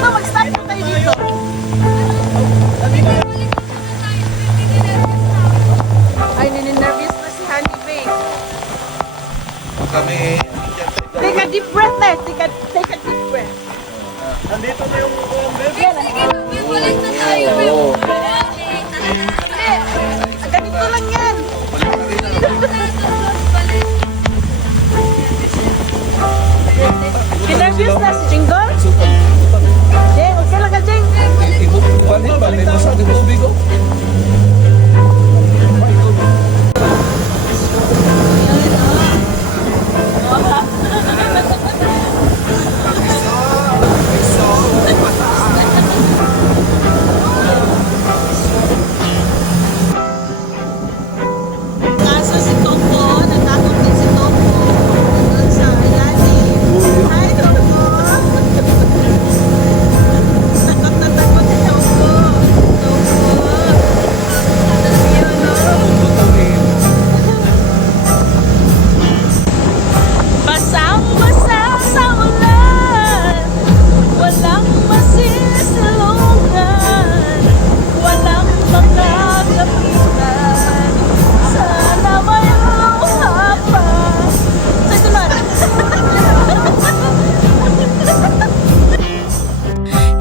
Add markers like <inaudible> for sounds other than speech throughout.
Dito, mag-start po tayo dito. Ay, nininervous na si Honey Babe. Kami, Take a deep breath, eh. Take a, take a deep breath. nandito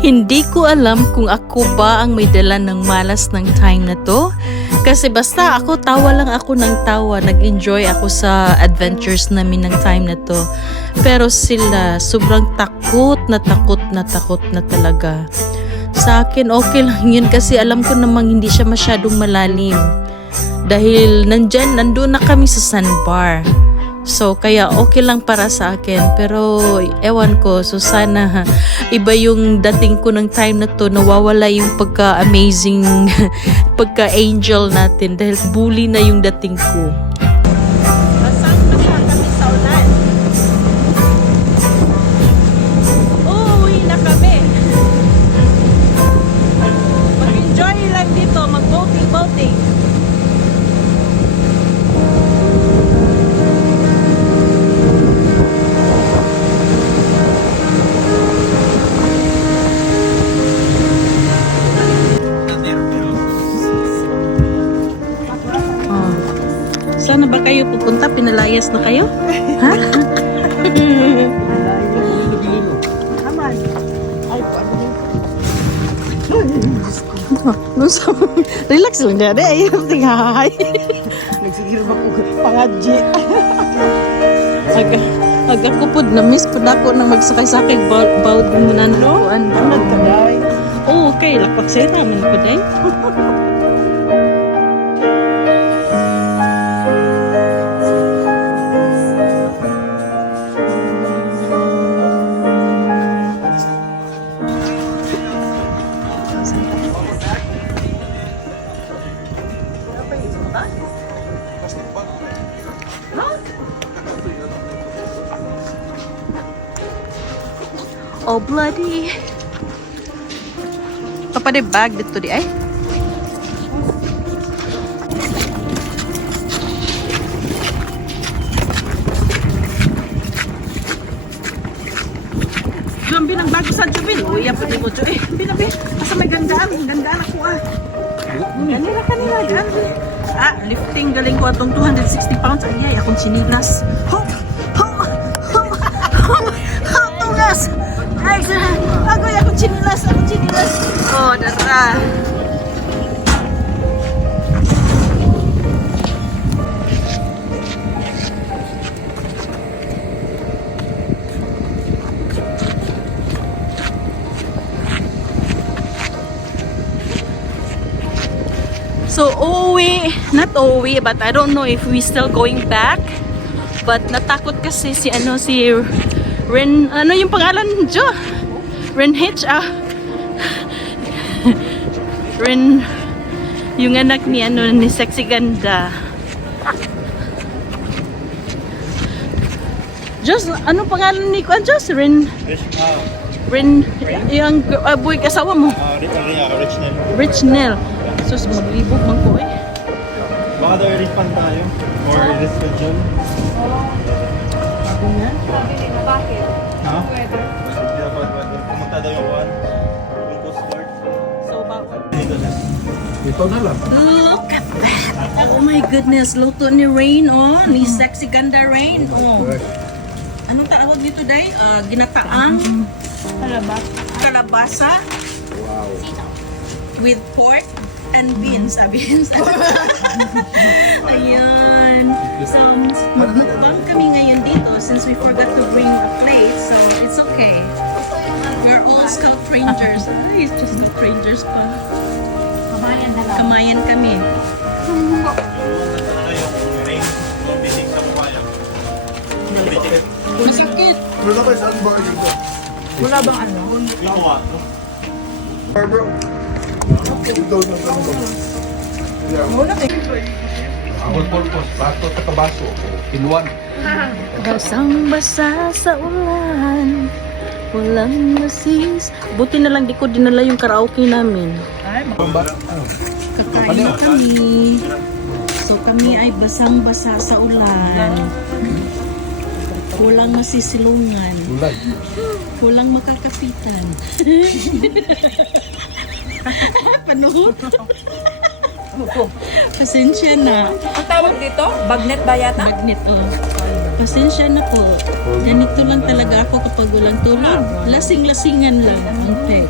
Hindi ko alam kung ako ba ang may dala ng malas ng time na to. Kasi basta ako, tawa lang ako ng tawa. Nag-enjoy ako sa adventures namin ng time na to. Pero sila, sobrang takot na takot na takot na talaga. Sa akin, okay lang yun kasi alam ko namang hindi siya masyadong malalim. Dahil nandyan, nandun na kami sa sandbar. So, kaya okay lang para sa akin. Pero, ewan ko. So, sana <laughs> iba yung dating ko ng time na to. Nawawala yung pagka-amazing, <laughs> pagka-angel natin. Dahil bully na yung dating ko. Saan na ba kayo pupunta? Pinalayas na kayo? Ha? Sa relax lang dyan. Ay, tingay. Nagsigil ba ko pangadji? Aga, aga ko po na miss po na ako nang magsakay-sakay bawd mo na no? Anad ka day. Oh, okay. Lapak sa'yo namin po day. <laughs> Oh, bloody. Papa de bag dito di ay. Grabe ng bago sa Jubil. Uy, yan pwede mo, Jo. Eh, binabi. Asa may gandaan. Gandaan ako ah. Kanila, kanila. Gan. Ah, lifting galing ko atong 260 pounds. Ay, ay, akong sinilas. Ho! Ho! Ho! Ho! Ho! Tungas! Ay. Agoy, akong sinilas. Akong sinilas. Oh, dara. So, uuwi, not uuwi, but I don't know if we still going back. But natakot kasi si ano, si Ren, ano yung pangalan, Jo? Ren Hitch, ah. <laughs> Ren, yung anak ni ano, ni Sexy Ganda. Jos, ano pangalan ni Kuan Jos? Ren, ah, Ren, yung uh, boy kasawa mo. ah, rich, na. Rich Nell. Sus, maglibog man ko eh. Baka daw refund tayo. Or reschedule. Ako nga. Bakit? Ha? Pwede. Pumunta daw yung kuhan. Yung Coast Guard. So, bawal. Dito na. Dito na lang. Look at that! Oh my goodness, luto ni Rain, oh. Ni mm. Sexy Ganda Rain, oh. oh. Anong tawag dito, Day? Uh, ginataang? Kalabasa. Kalabasa. Wow. With pork and beans, sabi <laughs> Ayan. So, magmukbang kami ngayon dito since we forgot to bring a plate, so it's okay. We're all Scout Rangers. Ay, it's just Scout Rangers pa. Kabayan na lang. Kamayan kami. Masakit. Wala kayo saan ba dito? Wala bang ano? Barbara. Ito ba? Wala kayo. Ang purpose, bato at kabaso. Kinuan. Basang-basa sa ulan Walang masis. Buti na lang di ko dinala yung karaoke namin. Kakain na kami. So kami ay basang-basa sa ulan. Kulang masisilungan. Kulang makakapitan <laughs> <laughs> Panood Pasensya na Ang tawag dito? Bagnet ba yata? Magnet, oh. Pasensya na po. Ganito lang talaga ako kapag walang tulog. Lasing-lasingan lang ang peg.